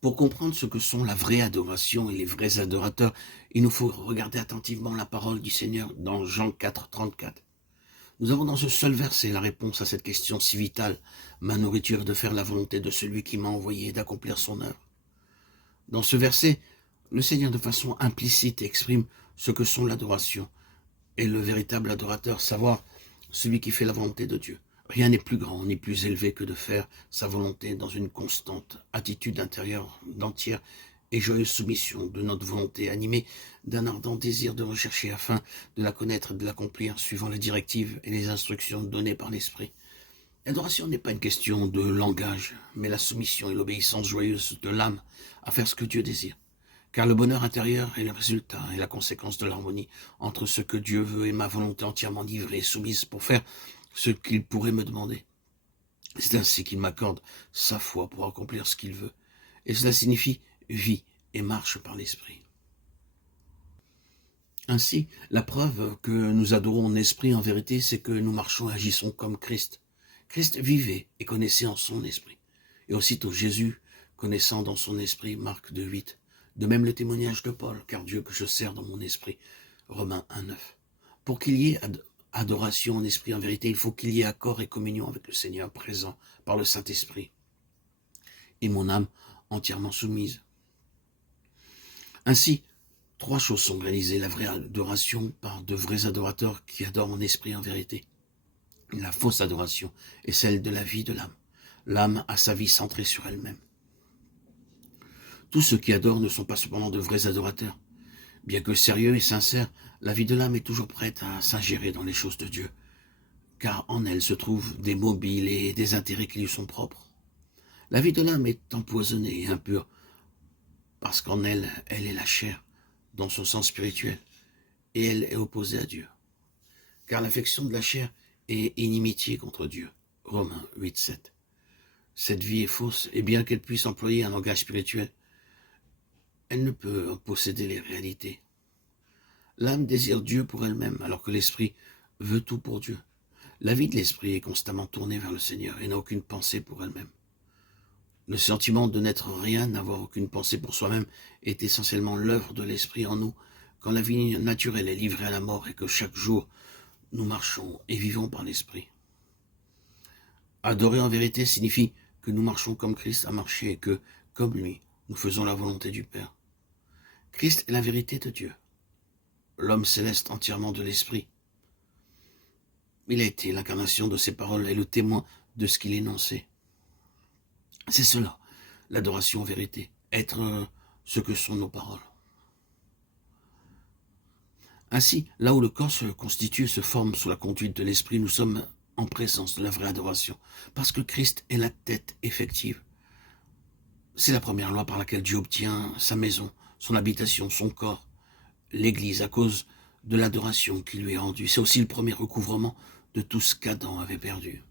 Pour comprendre ce que sont la vraie adoration et les vrais adorateurs, il nous faut regarder attentivement la parole du Seigneur dans Jean 4, 34. Nous avons dans ce seul verset la réponse à cette question si vitale. Ma nourriture est de faire la volonté de celui qui m'a envoyé et d'accomplir son œuvre. Dans ce verset, le Seigneur de façon implicite exprime ce que sont l'adoration et le véritable adorateur, savoir celui qui fait la volonté de Dieu. Rien n'est plus grand ni plus élevé que de faire sa volonté dans une constante attitude intérieure d'entière et joyeuse soumission de notre volonté, animée d'un ardent désir de rechercher afin de la connaître et de l'accomplir, suivant les directives et les instructions données par l'Esprit. L'adoration n'est pas une question de langage, mais la soumission et l'obéissance joyeuse de l'âme à faire ce que Dieu désire. Car le bonheur intérieur est le résultat et la conséquence de l'harmonie entre ce que Dieu veut et ma volonté entièrement livrée et soumise pour faire ce qu'il pourrait me demander. C'est ainsi qu'il m'accorde sa foi pour accomplir ce qu'il veut. Et cela signifie vie et marche par l'esprit. Ainsi, la preuve que nous adorons en esprit en vérité, c'est que nous marchons et agissons comme Christ. Christ vivait et connaissait en son esprit. Et aussitôt Jésus, connaissant dans son esprit, Marc 2,8. De même le témoignage de Paul, car Dieu que je sers dans mon esprit, Romains 1,9. Pour qu'il y ait adoration en esprit en vérité, il faut qu'il y ait accord et communion avec le Seigneur présent par le Saint-Esprit. Et mon âme entièrement soumise. Ainsi, trois choses sont réalisées. La vraie adoration par de vrais adorateurs qui adorent en esprit en vérité. La fausse adoration est celle de la vie de l'âme. L'âme a sa vie centrée sur elle-même. Tous ceux qui adorent ne sont pas cependant de vrais adorateurs. Bien que sérieux et sincère, la vie de l'âme est toujours prête à s'ingérer dans les choses de Dieu, car en elle se trouvent des mobiles et des intérêts qui lui sont propres. La vie de l'âme est empoisonnée et impure, parce qu'en elle, elle est la chair, dans son sens spirituel, et elle est opposée à Dieu. Car l'affection de la chair est inimitié contre Dieu. Romains 8, 7. Cette vie est fausse, et bien qu'elle puisse employer un langage spirituel, elle ne peut posséder les réalités. L'âme désire Dieu pour elle-même, alors que l'esprit veut tout pour Dieu. La vie de l'esprit est constamment tournée vers le Seigneur et n'a aucune pensée pour elle-même. Le sentiment de n'être rien, n'avoir aucune pensée pour soi-même, est essentiellement l'œuvre de l'esprit en nous, quand la vie naturelle est livrée à la mort et que chaque jour nous marchons et vivons par l'esprit. Adorer en vérité signifie que nous marchons comme Christ a marché et que, comme lui, nous faisons la volonté du Père. Christ est la vérité de Dieu, l'homme céleste entièrement de l'esprit. Il a été l'incarnation de ses paroles et le témoin de ce qu'il énonçait. C'est cela, l'adoration en vérité, être ce que sont nos paroles. Ainsi, là où le corps se constitue et se forme sous la conduite de l'esprit, nous sommes en présence de la vraie adoration, parce que Christ est la tête effective. C'est la première loi par laquelle Dieu obtient sa maison, son habitation, son corps, l'Église, à cause de l'adoration qui lui est rendue. C'est aussi le premier recouvrement de tout ce qu'Adam avait perdu.